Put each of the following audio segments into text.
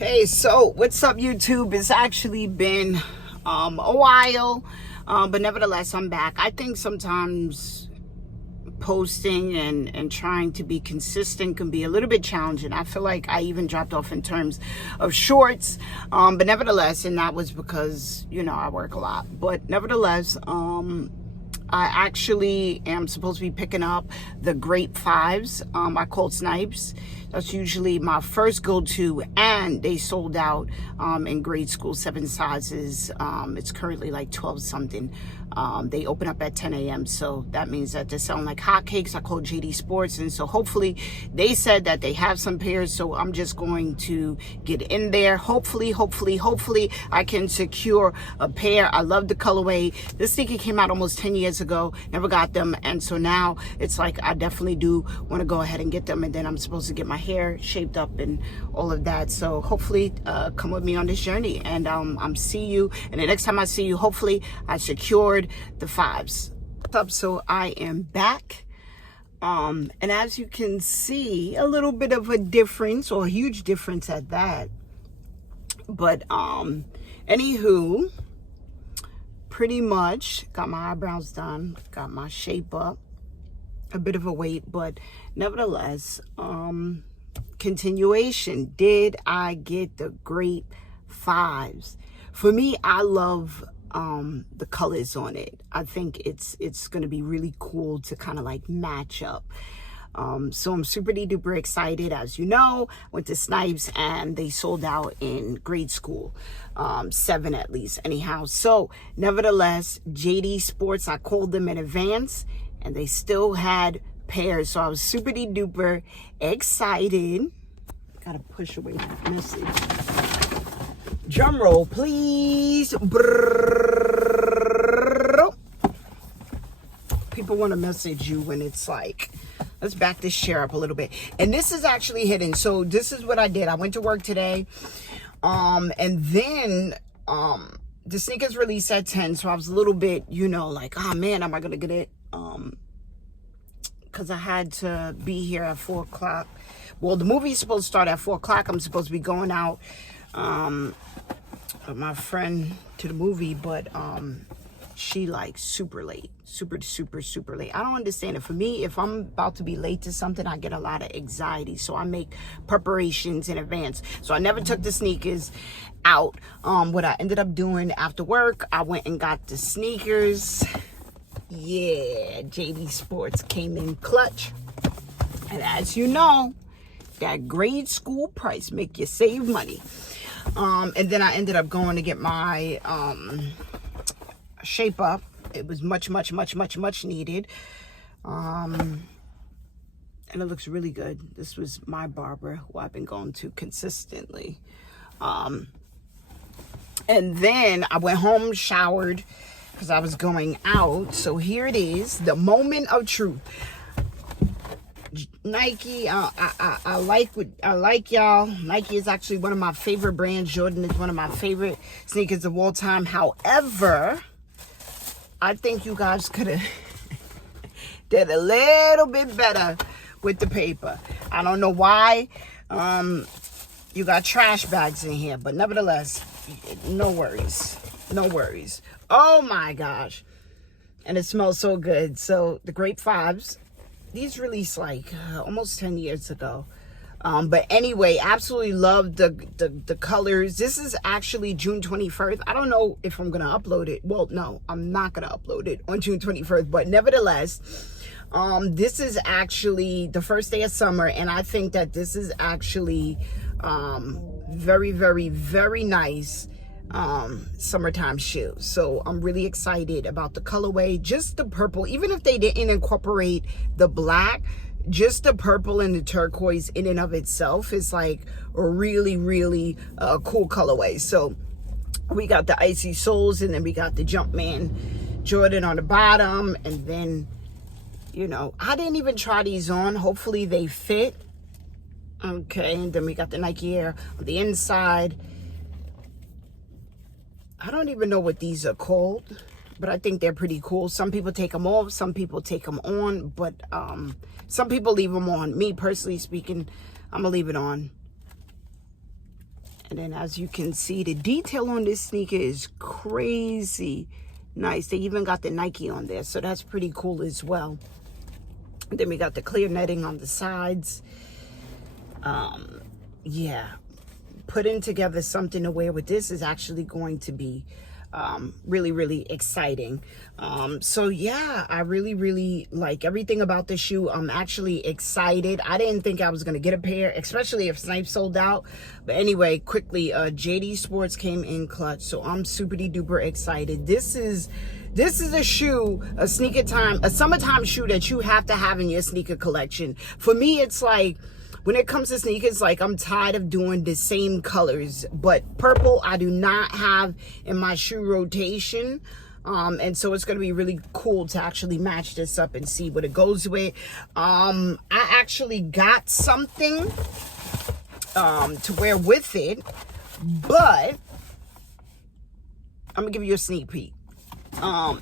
Hey, so what's up, YouTube? It's actually been a while, but nevertheless, I'm back. I think sometimes posting and trying to be consistent can be a little bit challenging. I feel like I even dropped off in terms of shorts, but nevertheless, and that was because, I work a lot. But nevertheless, I actually am supposed to be picking up the Grape 5s. I called Snipes. That's usually my first go-to, and they sold out in grade school, 7 sizes. It's currently like 12 something. They open up at 10 a.m. So that means that they're selling like hotcakes. I called JD Sports, and so hopefully they said that they have some pairs. So I'm just going to get in there. Hopefully I can secure a pair. I love the colorway. This sneaker came out almost 10 years ago. Never got them, and so now it's like I definitely do want to go ahead and get them. And then I'm supposed to get my hair shaped up and all of that. So hopefully come with me on this journey, and I'm see you. And the next time I see you, hopefully I secured the 5s. So I am back, and as you can see, a little bit of a difference, or a huge difference at that. But anywho, pretty much got my eyebrows done, got my shape up, a bit of a weight, but nevertheless, continuation. Did I get the Grape 5s? For me, I love the colors on it. I think it's going to be really cool to kind of like match up. So I'm super duper excited. As you know, went to Snipes and they sold out in grade school, 7 at least anyhow. So nevertheless, JD Sports, I called them in advance and they still had pairs. So I was super duper excited. Gotta push away that message. Drum roll, please. People want to message you when it's like, let's back this chair up a little bit. And this is actually hidden. So this is what I did. I went to work today. And then the sneakers released at 10. So I was a little bit, like, oh man, am I going to get it? Because I had to be here at 4 o'clock. Well, the movie's supposed to start at 4 o'clock. I'm supposed to be going out with my friend to the movie, but she like super late, super late. I don't understand it. For me, if I'm about to be late to something, I get a lot of anxiety, so I make preparations in advance. So I never took the sneakers out. What I ended up doing after work, I went and got the sneakers. Yeah, JD Sports came in clutch, and as you know, that grade school price make you save money. And then I ended up going to get my shape up. It was much needed. And it looks really good. This was my barber, who I've been going to consistently. And then I went home, showered, because I was going out. So here it is, the moment of truth. Nike, I like y'all. Nike is actually one of my favorite brands. Jordan is one of my favorite sneakers of all time. However, I think you guys could have did a little bit better with the paper. I don't know why you got trash bags in here, but nevertheless, no worries. Oh my gosh. And it smells so good. So the Grape 5s, these released like almost 10 years ago. But anyway, absolutely love the colors. This is actually June 21st. I don't know if I'm going to upload it. Well, no, I'm not going to upload it on June 21st. But nevertheless, this is actually the first day of summer. And I think that this is actually very nice summertime shoe. So I'm really excited about the colorway. Just the purple, even if they didn't incorporate the black, just the purple and the turquoise in and of itself is like a really cool colorway. So we got the icy soles, and then we got the Jumpman Jordan on the bottom, and then I didn't even try these on. Hopefully they fit. Okay, and then we got the Nike Air on the inside. I don't even know what these are called, but I think they're pretty cool. Some people take them off, some people take them on, but some people leave them on. Me, personally speaking, I'm going to leave it on. And then as you can see, the detail on this sneaker is crazy nice. They even got the Nike on there, so that's pretty cool as well. And then we got the clear netting on the sides. Yeah, putting together something to wear with this is actually going to be really, really exciting. So yeah, I really like everything about the shoe. I'm actually excited. I didn't think I was gonna get a pair, especially if Snipe sold out. But anyway, quickly, JD Sports came in clutch, so I'm super duper excited. This is a shoe, a summertime shoe that you have to have in your sneaker collection. For me, it's like, when it comes to sneakers, like, I'm tired of doing the same colors, but purple I do not have in my shoe rotation. And so it's going to be really cool to actually match this up and see what it goes with. I actually got something to wear with it, but I'm gonna give you a sneak peek.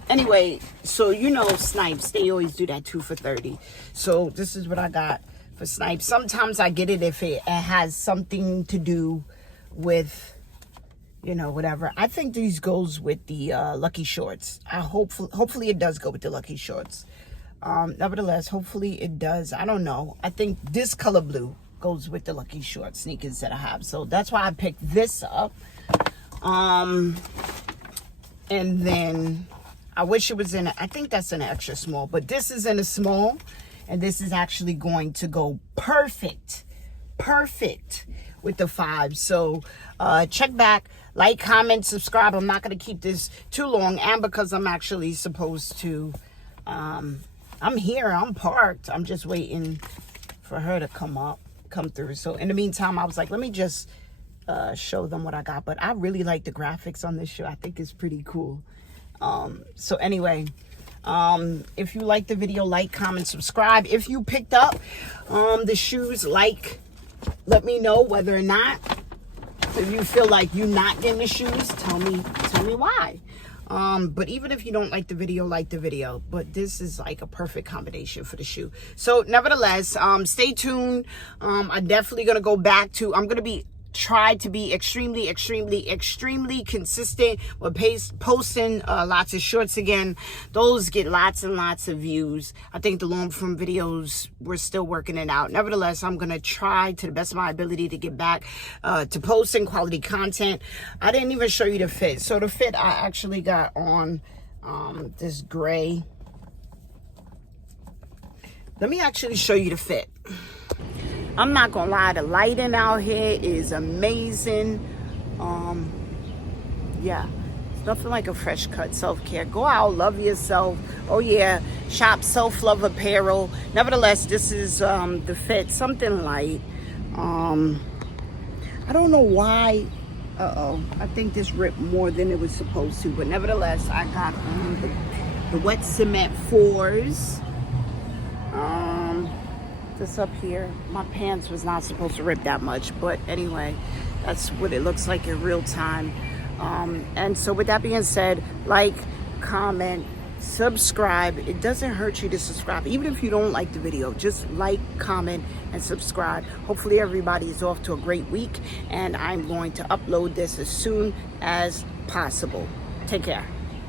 Anyway, so you know Snipes, they always do that 2 for $30. So this is what I got for Snipes. Sometimes I get it if it has something to do with, you know, whatever. I think these goes with the Lucky Shorts. Hopefully it does go with the Lucky Shorts. Nevertheless, hopefully it does. I don't know. I think this color blue goes with the Lucky Short sneakers that I have. So that's why I picked this up. And then I wish it was in I think that's an extra small, but this is in a small. And this is actually going to go perfect with the 5. So check back, like, comment, subscribe. I'm not going to keep this too long. And because I'm actually supposed to, I'm here, I'm parked. I'm just waiting for her to come through. So in the meantime, I was like, let me just show them what I got. But I really like the graphics on this shoe. I think it's pretty cool. So anyway, if you like the video, like, comment, subscribe. If you picked up the shoes, let me know whether or not. If you feel like you're not getting the shoes, tell me why. But even if you don't like the video, but this is like a perfect combination for the shoe. So nevertheless, stay tuned. I'm definitely gonna go back to, I'm gonna try to be extremely consistent with posting lots of shorts again. Those get lots and lots of views. I think the long form videos, we're still working it out. Nevertheless, I'm gonna try to the best of my ability to get back to posting quality content. I didn't even show you the fit. So the fit I actually got on this gray. Let me actually show you the fit. I'm not gonna lie, the lighting out here is amazing. Yeah, it's nothing like a fresh cut self-care. Go out, love yourself. Oh yeah, shop self-love apparel. Nevertheless, this is the fit, something light. I don't know why. I think this ripped more than it was supposed to, but nevertheless, I got the wet cement 4s. This up here, my pants was not supposed to rip that much, but anyway, that's what it looks like in real time. And so with that being said, like, comment, subscribe. It doesn't hurt you to subscribe, even if you don't like the video. Just like, comment, and subscribe. Hopefully everybody is off to a great week, and I'm going to upload this as soon as possible. Take care.